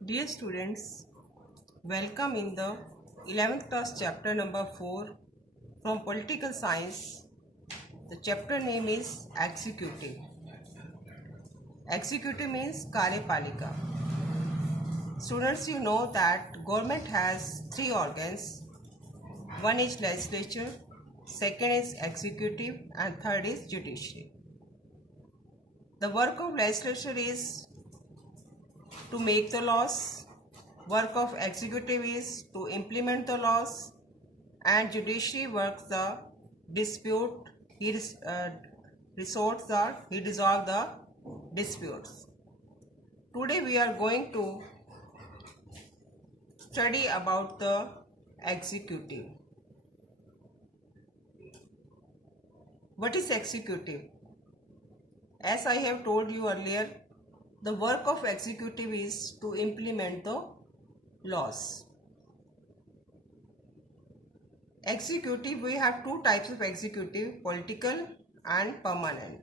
Dear students, welcome in the 11th class chapter number 4 from Political Science. The chapter name is Executive. Executive means Karyapalika. Students, you know that government has three organs. One is legislature, second is executive, and third is judiciary. The work of legislature is to make the laws, work of executive is to implement the laws, and judiciary works the dispute, he resolves the disputes. Today we are going to study about the executive. What is executive? As I have told you earlier, the work of executive is to implement the laws. Executive, we have two types of executive, political and permanent.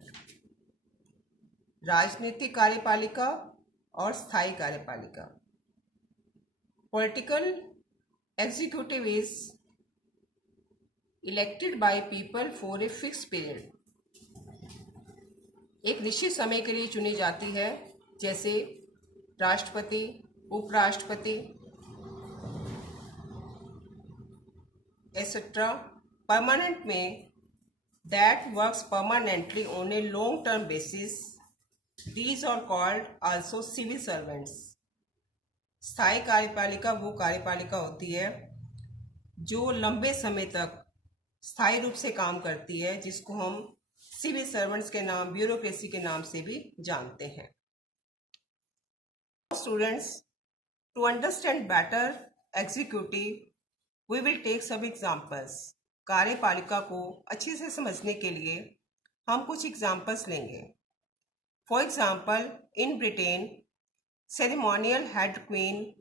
राजनीतिक कार्यपालिका और स्थायी कार्यपालिका. Political executive is elected by people for a fixed period. एक निश्चित समय के लिए चुनी जाती है, जैसे राष्ट्रपति, उपराष्ट्रपति एसेट्रा. परमानेंट में that works permanently on a long term basis. These are called also civil servants. स्थायी कार्यपालिका वो कार्यपालिका होती है जो लंबे समय तक स्थायी रूप से काम करती है, जिसको हम सिविल सर्वेंट्स के नाम, ब्यूरोक्रेसी के नाम से भी जानते हैं. Students, to understand better executive, we will take some examples. कार्यपालिका को अच्छे से समझने के लिए हम कुछ एग्जाम्पल्स लेंगे. For example, in Britain, ceremonial head queen,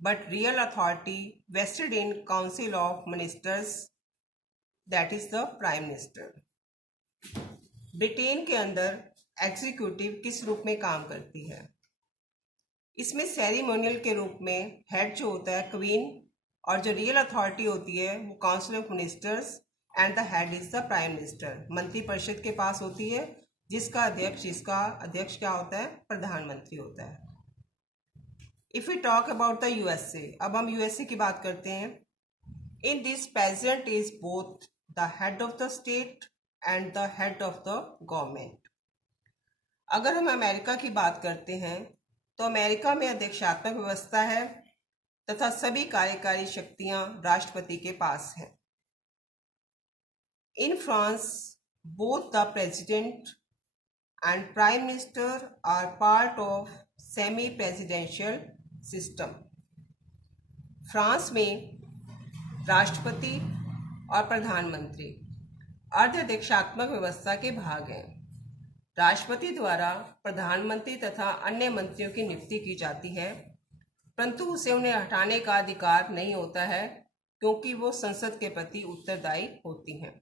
but real authority vested in Council of Ministers, that is the Prime Minister. Britain के अंदर एग्जीक्यूटिव किस रूप में काम करती है? इसमें सेरेमोनियल के रूप में हेड जो होता है क्वीन, और जो रियल अथॉरिटी होती है वो council of ministers, and the head is the prime minister. मंत्री परिषद के पास होती है, जिसका अध्यक्ष क्या होता है? प्रधानमंत्री होता है. If you talk about the USA, अब हम यूएसए की बात करते हैं. In this president is both the head of the state and the head of the government. अगर हम अमेरिका की बात करते हैं तो अमेरिका में अध्यक्षात्मक व्यवस्था है तथा सभी कार्यकारी शक्तियां राष्ट्रपति के पास हैं. In France, both the president and prime minister are part of semi presidential system. France में राष्ट्रपति और प्रधानमंत्री अर्धअध्यक्षात्मक व्यवस्था के भाग हैं. राष्ट्रपति द्वारा प्रधानमंत्री तथा अन्य मंत्रियों की नियुक्ति की जाती है, परंतु उसे उन्हें हटाने का अधिकार नहीं होता है, क्योंकि वो संसद के प्रति उत्तरदायी होती हैं.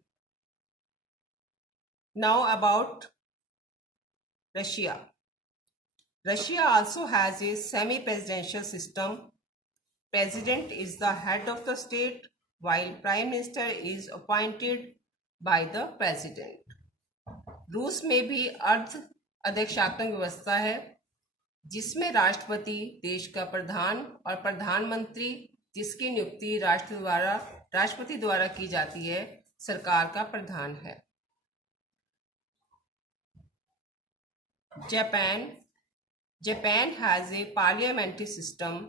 Now about Russia. Russia also has a semi presidential system. President is the head of the state, while prime minister is appointed by the president. रूस में भी अर्ध अध्यक्षात्मक व्यवस्था है, जिसमें राष्ट्रपति देश का प्रधान और प्रधानमंत्री, जिसकी नियुक्ति राष्ट्रपति द्वारा की जाती है, सरकार का प्रधान है. Japan has a parliamentary system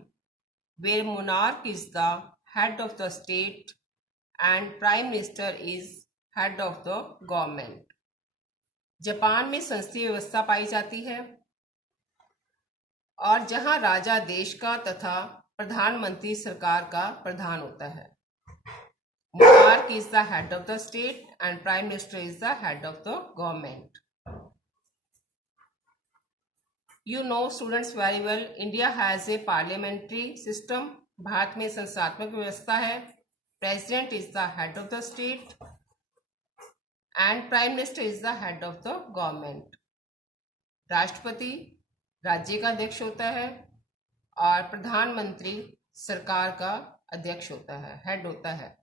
where monarch is the head of the state and prime minister is head of the government. Japan में संसदीय व्यवस्था पाई जाती है, और जहां राजा देश का तथा प्रधानमंत्री सरकार का प्रधान होता है. monarch is the head of the state and prime minister is the head of the government. You know students very well, India has a parliamentary system. Bharat में संसदात्मक व्यवस्था है. President is the head of the state and Prime Minister is the head of the government. राष्ट्रपति राज्य का अध्यक्ष होता है और प्रधानमंत्री सरकार का अध्यक्ष होता है, हेड होता है।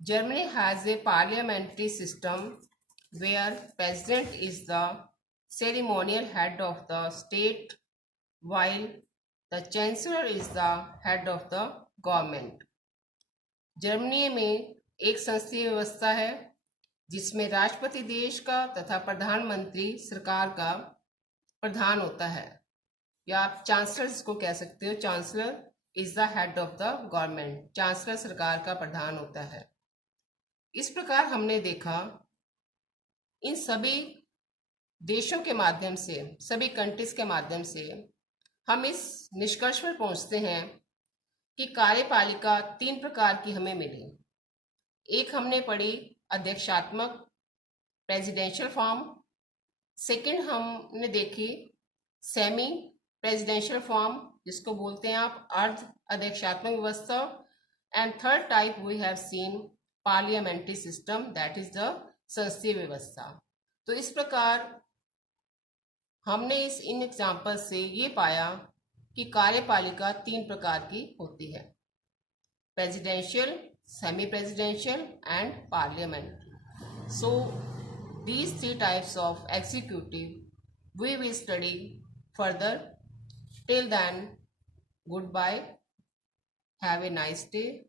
Germany has a parliamentary system where president is the ceremonial head of the state while the chancellor is the head of the government. Germany में एक संसदीय व्यवस्था है जिसमें राष्ट्रपति देश का तथा प्रधानमंत्री सरकार का प्रधान होता है, या आप चांसलर इसको कह सकते हो। Chancellor is the head of the government, chancellor सरकार का प्रधान होता है। इस प्रकार हमने देखा इन सभी देशों के माध्यम से, सभी कंट्रीज के माध्यम से हम इस निष्कर्ष पर पहुंचते हैं कि कार्यपालिका 3 प्रकार की हमें मिली। एक हमने पढ़ी अध्यक्षात्मक, प्रेसिडेंशियल फॉर्म। सेकंड हमने देखी सेमी प्रेसिडेंशियल फॉर्म, जिसको बोलते हैं आप अर्ध अध्यक्षात्मक व्यवस्था। And third type we have seen parliamentary system, that is the संसदीय व्यवस्था। तो इस प्रकार हमने इन एग्जाम्पल से ये पाया कि कार्यपालिका 3 प्रकार की होती है, presidential, semi presidential and parliamentary. So these 3 types of executive we will study further. Till then, goodbye, have a nice day.